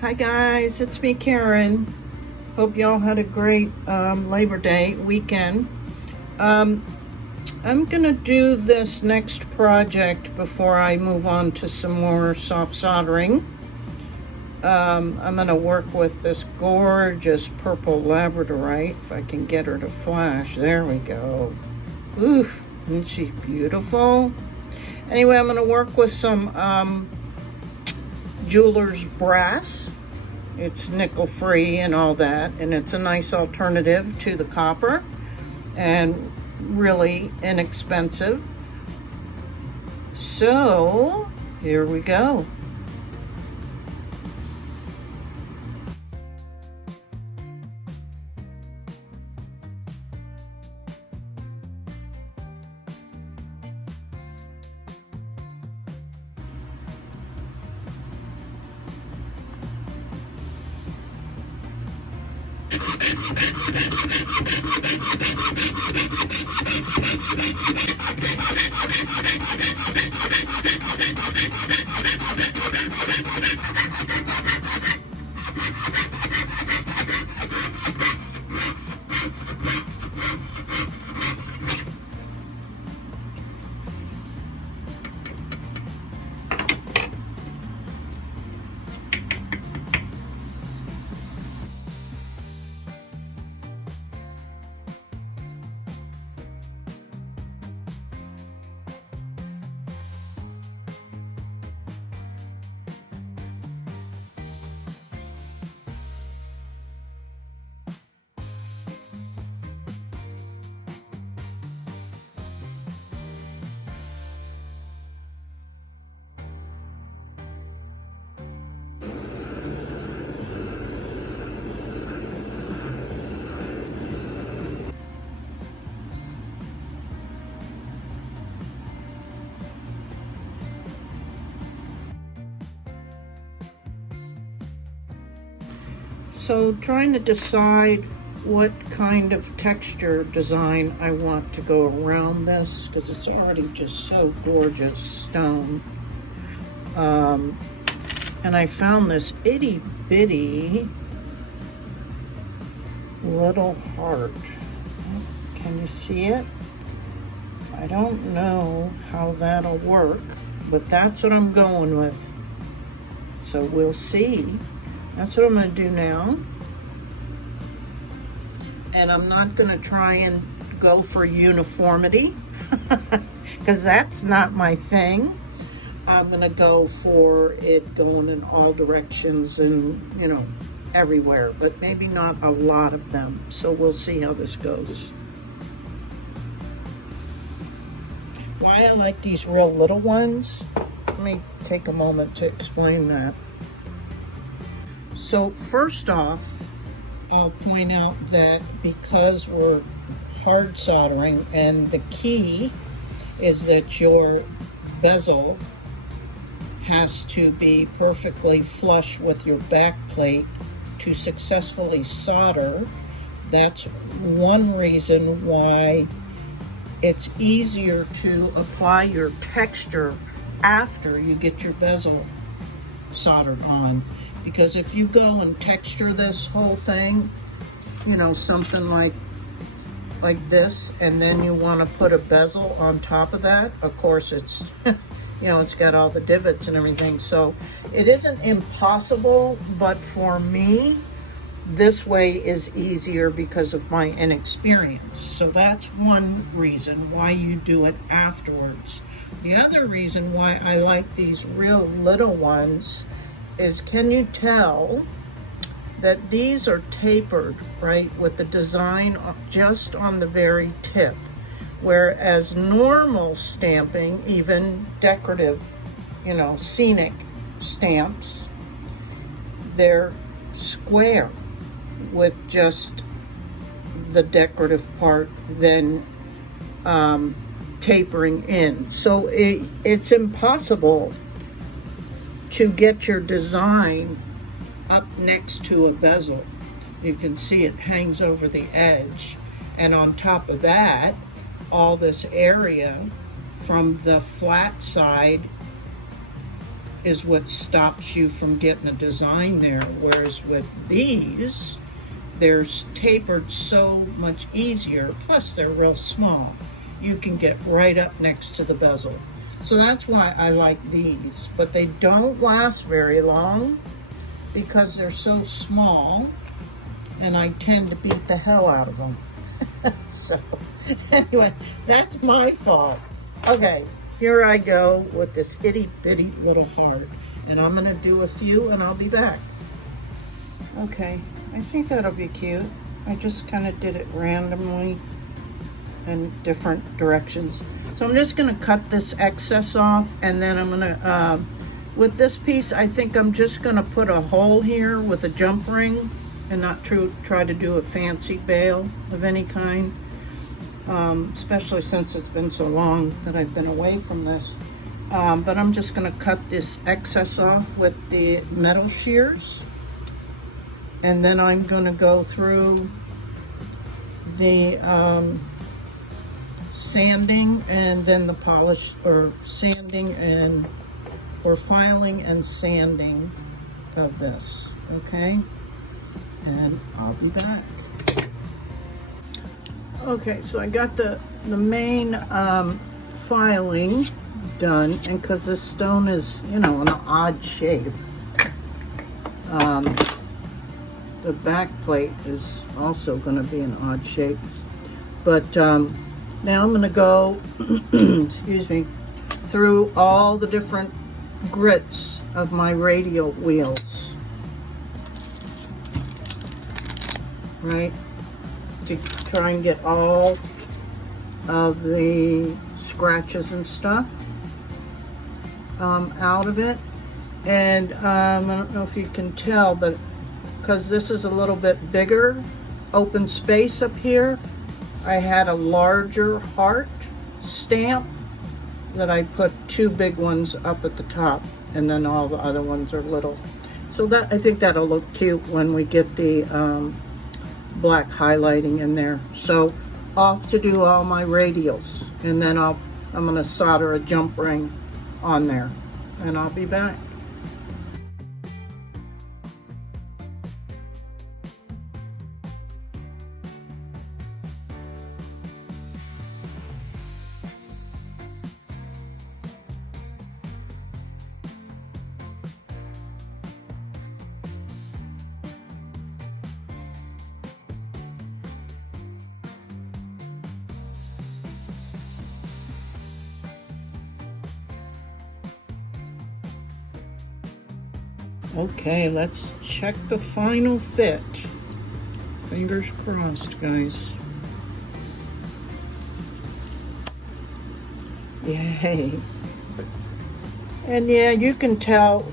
Hi guys, it's me Karen. Hope y'all had a great Labor Day weekend. I'm gonna do this next project before I move on to some more soft soldering. I'm gonna work with this gorgeous purple Labradorite, if I can get her to flash. There we go. Oof, isn't she beautiful? Anyway, I'm gonna work with some jeweler's brass. It's nickel free and all that, and it's a nice alternative to the copper and really inexpensive. So here we go. So trying to decide what kind of texture design I want to go around this, because it's already just so gorgeous stone. And I found this itty bitty little heart. Can you see it? I don't know how that'll work, but that's what I'm going with. So we'll see. That's what I'm going to do now. And I'm not going to try and go for uniformity because that's not my thing. I'm going to go for it going in all directions and, everywhere, but maybe not a lot of them. So we'll see how this goes. Why I like these real little ones, let me take a moment to explain that. So first off, I'll point out that because we're hard soldering, and the key is that your bezel has to be perfectly flush with your back plate to successfully solder. That's one reason why it's easier to apply your texture after you get your bezel soldered on. Because if you go and texture this whole thing, something like this, and then you want to put a bezel on top of that, of course it's, it's got all the divots and everything. So it isn't impossible, but for me, this way is easier because of my inexperience. So that's one reason why you do it afterwards. The other reason why I like these real little ones is, can you tell that these are tapered, right, with the design just on the very tip, whereas normal stamping, even decorative, scenic stamps, they're square with just the decorative part then tapering in. So it's impossible to get your design up next to a bezel. You can see it hangs over the edge, and on top of that, all this area from the flat side is what stops you from getting the design there. Whereas with these, they're tapered so much easier, plus they're real small. You can get right up next to the bezel. So that's why I like these, but they don't last very long because they're so small, and I tend to beat the hell out of them. So anyway, that's my fault. Okay, here I go with this itty bitty little heart, and I'm gonna do a few and I'll be back. Okay, I think that'll be cute. I just kind of did it randomly in different directions. So I'm just gonna cut this excess off, and then I'm gonna, with this piece, I think I'm just gonna put a hole here with a jump ring and not try to do a fancy bail of any kind, especially since it's been so long that I've been away from this. But I'm just gonna cut this excess off with the metal shears, and then I'm gonna go through the sanding and then the polish, or sanding and, or filing and sanding of this, okay? And I'll be back. Okay, so I got the main filing done, and because this stone is, you know, an odd shape, the back plate is also going to be an odd shape. But now I'm going to go, excuse me, through all the different grits of my radial wheels, right, to try and get all of the scratches and stuff out of it. And I don't know if you can tell, but because this is a little bit bigger open space up here, I had a larger heart stamp that I put 2 big ones up at the top, and then all the other ones are little. So that, I think that'll look cute when we get the black highlighting in there. So off to do all my radials, and then I'm gonna solder a jump ring on there, and I'll be back. Okay, let's check the final fit. Fingers crossed, guys. Yay. And yeah, you can tell,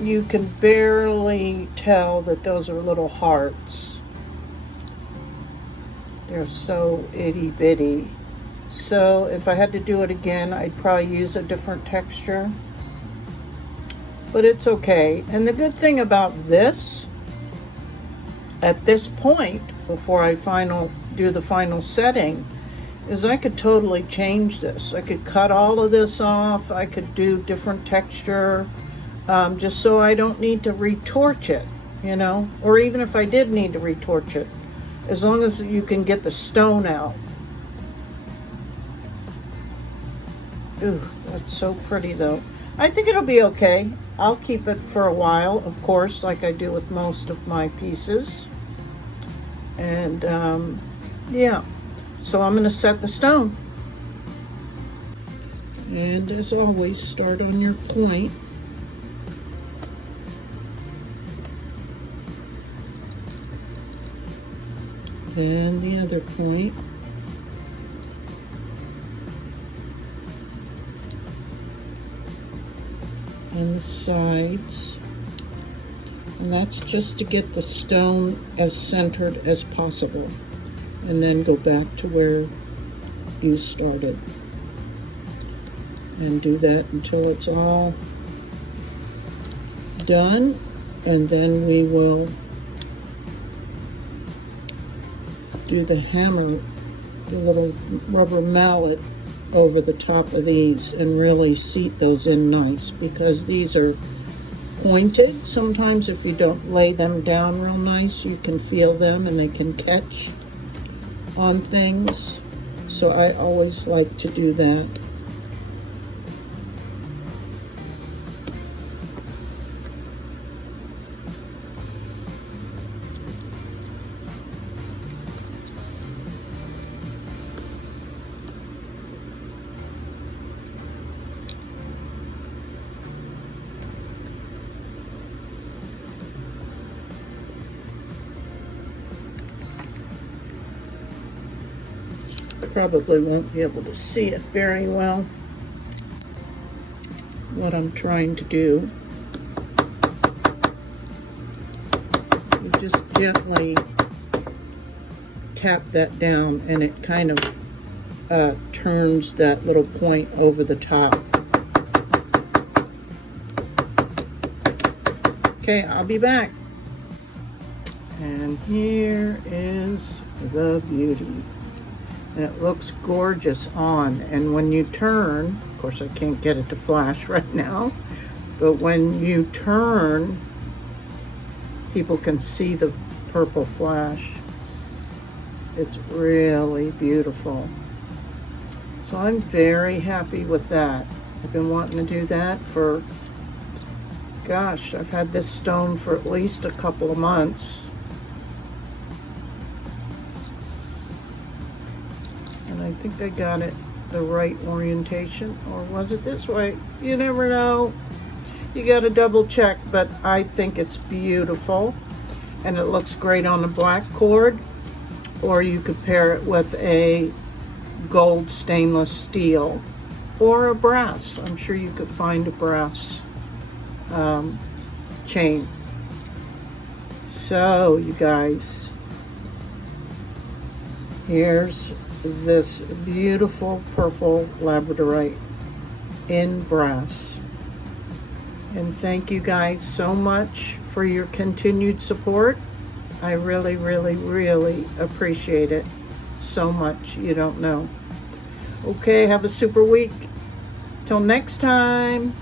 you can barely tell that those are little hearts. They're so itty bitty. So if I had to do it again, I'd probably use a different texture. But it's okay. And the good thing about this, at this point, before I do the final setting, is I could totally change this. I could cut all of this off. I could do different texture, just so I don't need to retorch it, you know? Or even if I did need to retorch it, as long as you can get the stone out. Ooh, that's so pretty though. I think it'll be okay. I'll keep it for a while, of course, like I do with most of my pieces. And yeah, so I'm gonna set the stone. And as always, start on your point. Then the other point. On the sides, and that's just to get the stone as centered as possible, and then go back to where you started and do that until it's all done. And then we will do the hammer, the little rubber mallet over the top of these and really seat those in nice, because these are pointed. Sometimes if you don't lay them down real nice, you can feel them and they can catch on things. So I always like to do that. Probably won't be able to see it very well, what I'm trying to do. You just gently tap that down and it kind of turns that little point over the top. Okay, I'll be back. And here is the beauty. And it looks gorgeous on, and when you turn, of course I can't get it to flash right now, but when you turn, people can see the purple flash. It's really beautiful. So I'm very happy with that. I've been wanting to do that for, gosh, I've had this stone for at least a couple of months. I think I got it the right orientation, or was it this way? You never know. You got to double check, but I think it's beautiful and it looks great on a black cord, or you could pair it with a gold stainless steel or a brass. I'm sure you could find a brass chain. So you guys, here's this beautiful purple Labradorite in brass. And thank you guys so much for your continued support. I really, really, really appreciate it so much. You don't know. Okay, have a super week. Till next time.